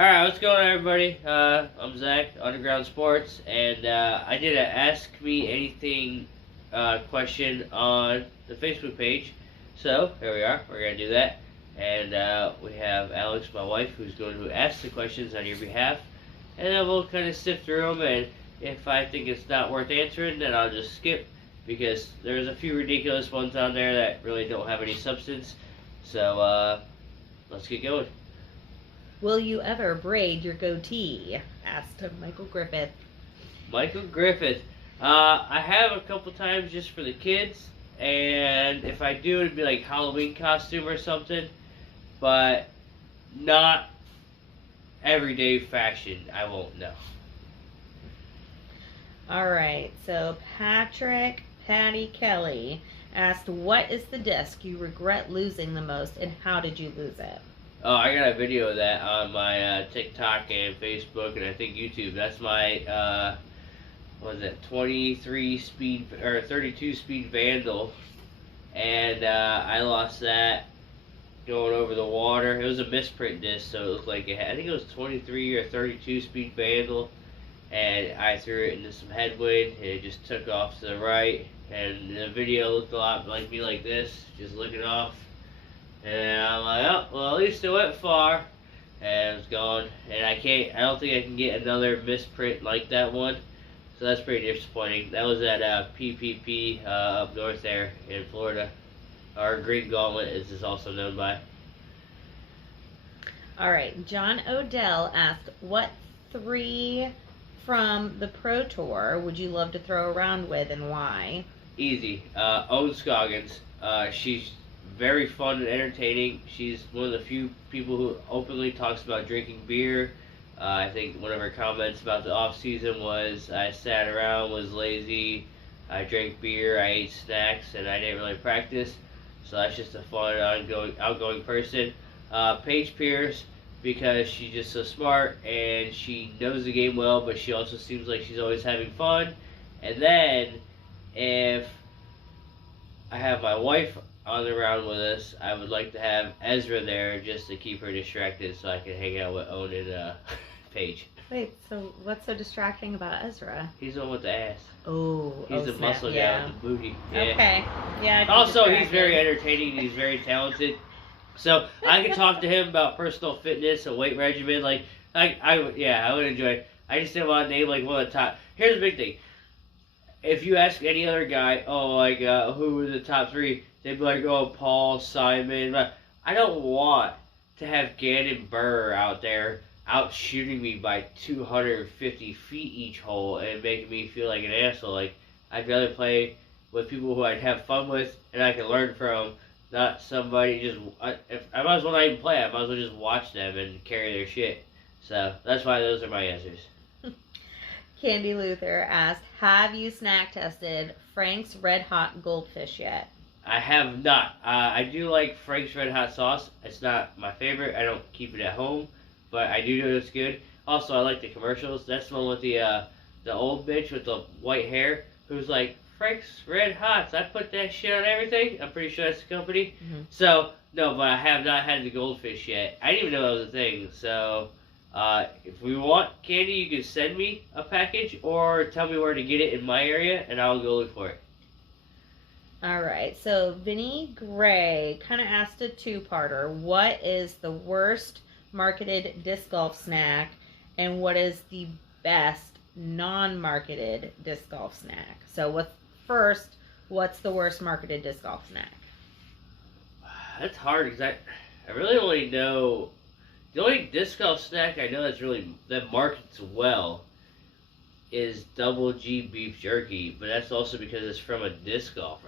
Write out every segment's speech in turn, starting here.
Alright, what's going on, everybody? I'm Zach, Underground Sports, and I did a Ask Me Anything question on the Facebook page. So, here we are. We're going to do that. And we have Alex, my wife, who's going to ask the questions on your behalf. And then we'll kind of sift through them, and if I think it's not worth answering, then I'll just skip. Because there's a few ridiculous ones on there that really don't have any substance. So, let's get going. Will you ever braid your goatee? Asked Michael Griffith. Michael Griffith. I have a couple times just for the kids, and if I do, it'd be like Halloween costume or something, but not everyday fashion. I won't know. All right, so Patty Kelly asked, what is the disc you regret losing the most, and how did you lose it? Oh, I got a video of that on my TikTok and Facebook, and I think YouTube. That's my, what was it, 23 speed, or 32 speed Vandal, and I lost that going over the water. It was a misprint disc, so it looked like it had, I think it was 23 or 32 speed Vandal, and I threw it into some headwind, and it just took off to the right, and the video looked a lot like me like this, just looking off. And I'm like, oh, well, at least it went far. And it's gone. And I don't think I can get another misprint like that one. So that's pretty disappointing. That was at PPP up north there in Florida. Or Green Gauntlet, as it's also known by. All right, John Odell asked, what 3 from the Pro Tour would you love to throw around with, and why? Easy. Owen Scoggins. She's very fun and entertaining. She's one of the few people who openly talks about drinking beer. I think one of her comments about the off season was, I sat around, was lazy, I drank beer, I ate snacks, and I didn't really practice. So that's just a fun, outgoing person. Paige Pierce, because she's just so smart and she knows the game well, but she also seems like she's always having fun. And then if I have my wife on the round with us, I would like to have Ezra there just to keep her distracted so I can hang out with Owen and Paige. Wait, so what's so distracting about Ezra? He's the one with the ass. He's the snap, muscle guy with the booty. Yeah. Okay. Yeah. Also, he's very entertaining. He's very talented. So I can talk to him about personal fitness and weight regimen. Like, I would enjoy it. I just didn't want to name like one of the top. Here's the big thing. If you ask any other guy, who were the top 3? They'd be like, oh, Paul, Simon. But I don't want to have Gannon Burr out there out shooting me by 250 feet each hole and making me feel like an asshole. Like, I'd rather play with people who I'd have fun with and I can learn from, not somebody just. I might as well not even play. I might as well just watch them and carry their shit. So that's why those are my answers. Candy Luther asked, have you snack tested Frank's Red Hot Goldfish yet? I have not. I do like Frank's Red Hot sauce. It's not my favorite. I don't keep it at home, but I do know it's good. Also, I like the commercials. That's the one with the old bitch with the white hair who's like, Frank's Red Hots. I put that shit on everything. I'm pretty sure that's the company. Mm-hmm. So, no, but I have not had the goldfish yet. I didn't even know that was a thing. So, if we want candy, you can send me a package or tell me where to get it in my area, and I'll go look for it. All right, so Vinny Gray kind of asked a 2-parter. What is the worst marketed disc golf snack, and what is the best non-marketed disc golf snack? So what's the worst marketed disc golf snack? That's hard because I really only know, the only disc golf snack I know that markets well is Double G beef jerky, but that's also because it's from a disc golfer.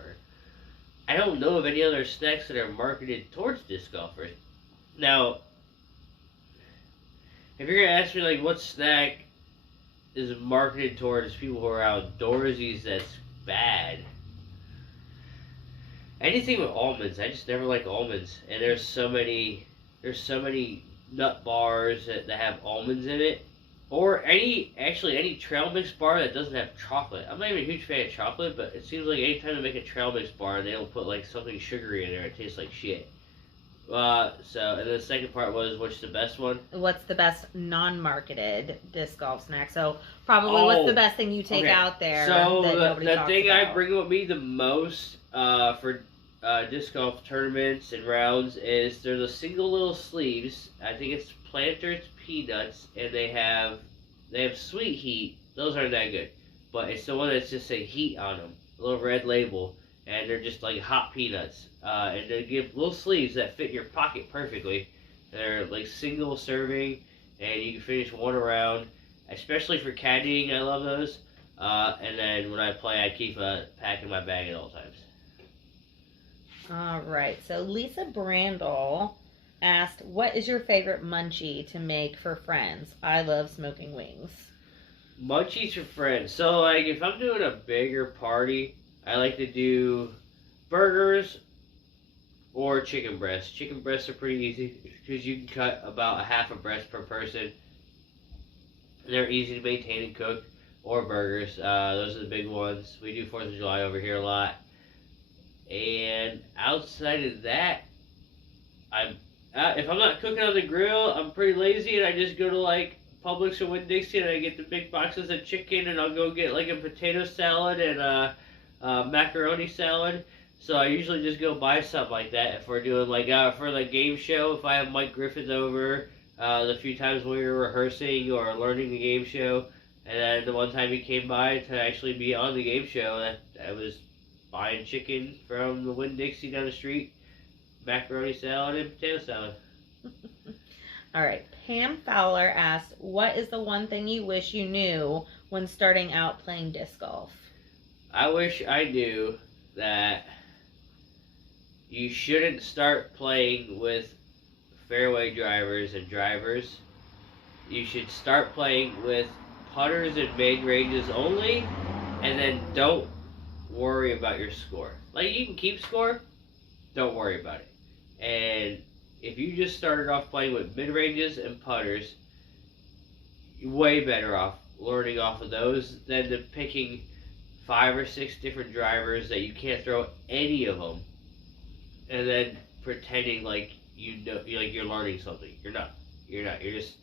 I don't know of any other snacks that are marketed towards disc golfers. Now, if you're gonna ask me like what snack is marketed towards people who are outdoorsies that's bad, anything with almonds. I just never like almonds, and there's so many nut bars that have almonds in it. Or any trail mix bar that doesn't have chocolate. I'm not even a huge fan of chocolate, but it seems like anytime they make a trail mix bar, they don't put like something sugary in there, it tastes like shit. And the second part was, what's the best one? What's the best non-marketed disc golf snack? So probably what's the best thing you take out there so that nobody the talks thing about? I bring with me the most for disc golf tournaments and rounds is there's a single little sleeves. I think it's Planters Peanuts, and they have Sweet Heat. Those aren't that good, but it's the one that's just a heat on them, a little red label, and they're just like hot peanuts. And they give little sleeves that fit your pocket perfectly. They're like single serving, and you can finish one around. Especially for caddying, I love those. And then when I play, I keep a pack in my bag at all times. All right. So Lisa Brandel asked, "What is your favorite munchie to make for friends? I love smoking wings." Munchies for friends. So like if I'm doing a bigger party, I like to do burgers or chicken breasts. Chicken breasts are pretty easy because you can cut about a half a breast per person. They're easy to maintain and cook. Or burgers. Those are the big ones. We do 4th of July over here a lot. And outside of that, if I'm not cooking on the grill, I'm pretty lazy and I just go to like Publix or Winn-Dixie and I get the big boxes of chicken and I'll go get like a potato salad and a macaroni salad. So I usually just go buy something like that if we're doing like for the game show. If I have Mike Griffith over, the few times we were rehearsing or learning the game show, and then the one time he came by to actually be on the game show, I was buying chicken from the Winn-Dixie down the street, macaroni salad and potato salad. All right. Pam Fowler asked, "What is the one thing you wish you knew when starting out playing disc golf?" I wish I knew that you shouldn't start playing with fairway drivers and drivers. You should start playing with putters and mid ranges only, and then don't worry about your score. Like, you can keep score, don't worry about it. And if you just started off playing with mid ranges and putters, you're way better off learning off of those than to picking 5 or 6 different drivers that you can't throw any of them, and then pretending like you're learning something. You're not. You're just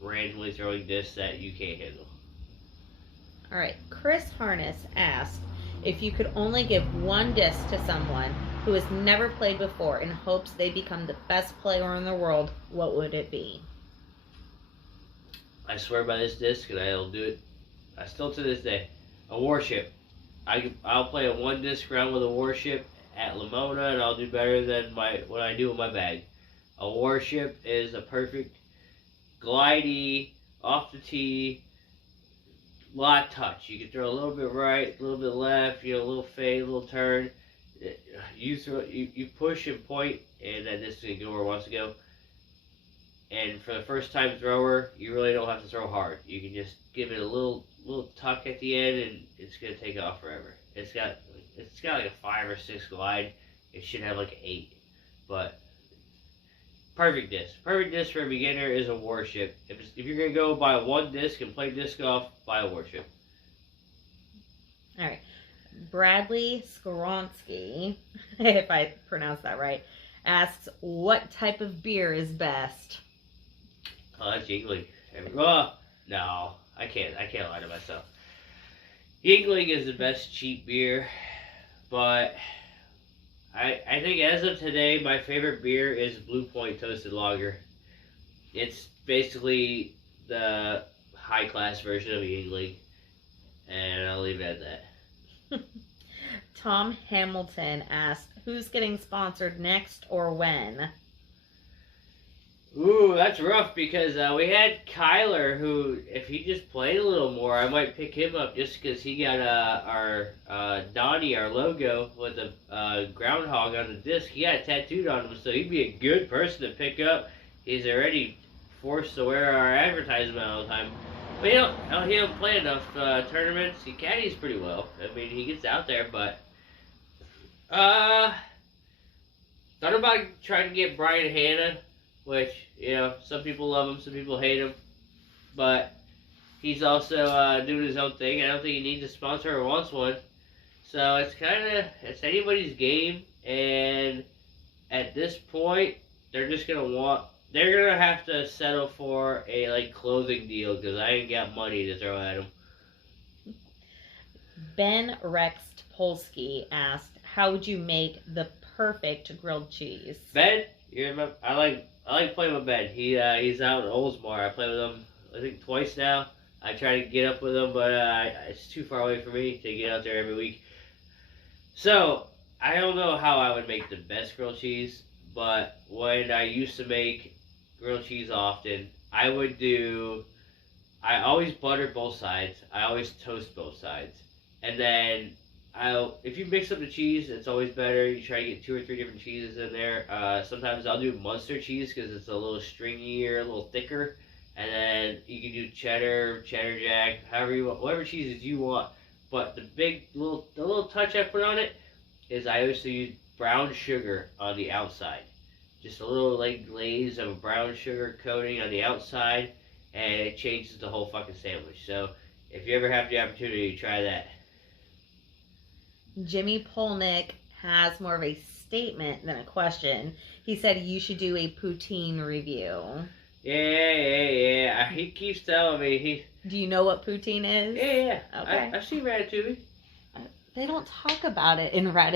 randomly throwing discs that you can't handle. All right. Chris Harness asked, "If you could only give one disc to someone who has never played before in hopes they become the best player in the world, what would it be?" I swear by this disc, and I'll do it. I still to this day. A warship. I'll play a 1 disc round with a warship at Lamona, and I'll do better than what I do with my bag. A warship is a perfect glidey, off the tee, lot of touch. You can throw a little bit right, a little bit left, a little fade, a little turn. You push and point, and then this can go where it wants to go. And for the first time thrower, you really don't have to throw hard. You can just give it a little tuck at the end, and it's gonna take off forever. It's got like a 5 or 6 glide. It should have like an 8, but perfect disc. Perfect disc for a beginner is a warship. If you're gonna go buy 1 disc and play disc golf, buy a warship. All right. Bradley Skoronsky, if I pronounced that right, asks, "What type of beer is best?" Oh, that's Yingling. Oh, no, I can't lie to myself. Yingling is the best cheap beer, but I think as of today, my favorite beer is Blue Point Toasted Lager. It's basically the high class version of Yingling, and I'll leave it at that. Tom Hamilton asked, "Who's getting sponsored next or when?" Ooh, that's rough because we had Kyler, who, if he just played a little more, I might pick him up just because he got our Donnie, our logo, with the groundhog on the disc. He got it tattooed on him, so he'd be a good person to pick up. He's already forced to wear our advertisement all the time. But he don't play enough tournaments. He caddies pretty well. I mean, he gets out there, but thought about trying to get Brian Hanna, which, some people love him, some people hate him, but he's also doing his own thing. I don't think he needs a sponsor or wants one. So it's anybody's game, and at this point, they're just they're gonna have to settle for a like clothing deal because I ain't got money to throw at them. Ben Rex Polsky asked, "How would you make the perfect grilled cheese?" Ben, you remember? I like playing with Ben. He's out in Oldsmar. I play with him I think twice now. I try to get up with him, but it's too far away for me to get out there every week. So I don't know how I would make the best grilled cheese, but when I used to make grilled cheese often, I always butter both sides. I always toast both sides. And then if you mix up the cheese, it's always better. You try to get 2 or 3 different cheeses in there. Sometimes I'll do Munster cheese because it's a little stringier, a little thicker. And then you can do cheddar, cheddar jack, however you want, whatever cheeses you want. But the little touch I put on it is I also use brown sugar on the outside. Just a little like glaze of a brown sugar coating on the outside, and it changes the whole fucking sandwich. So if you ever have the opportunity, try that. Jimmy Polnick has more of a statement than a question. He said you should do a poutine review. Yeah. He keeps telling me Do you know what poutine is? Yeah. Okay. I've seen Ratatouille. They don't talk about it in Ratatouille.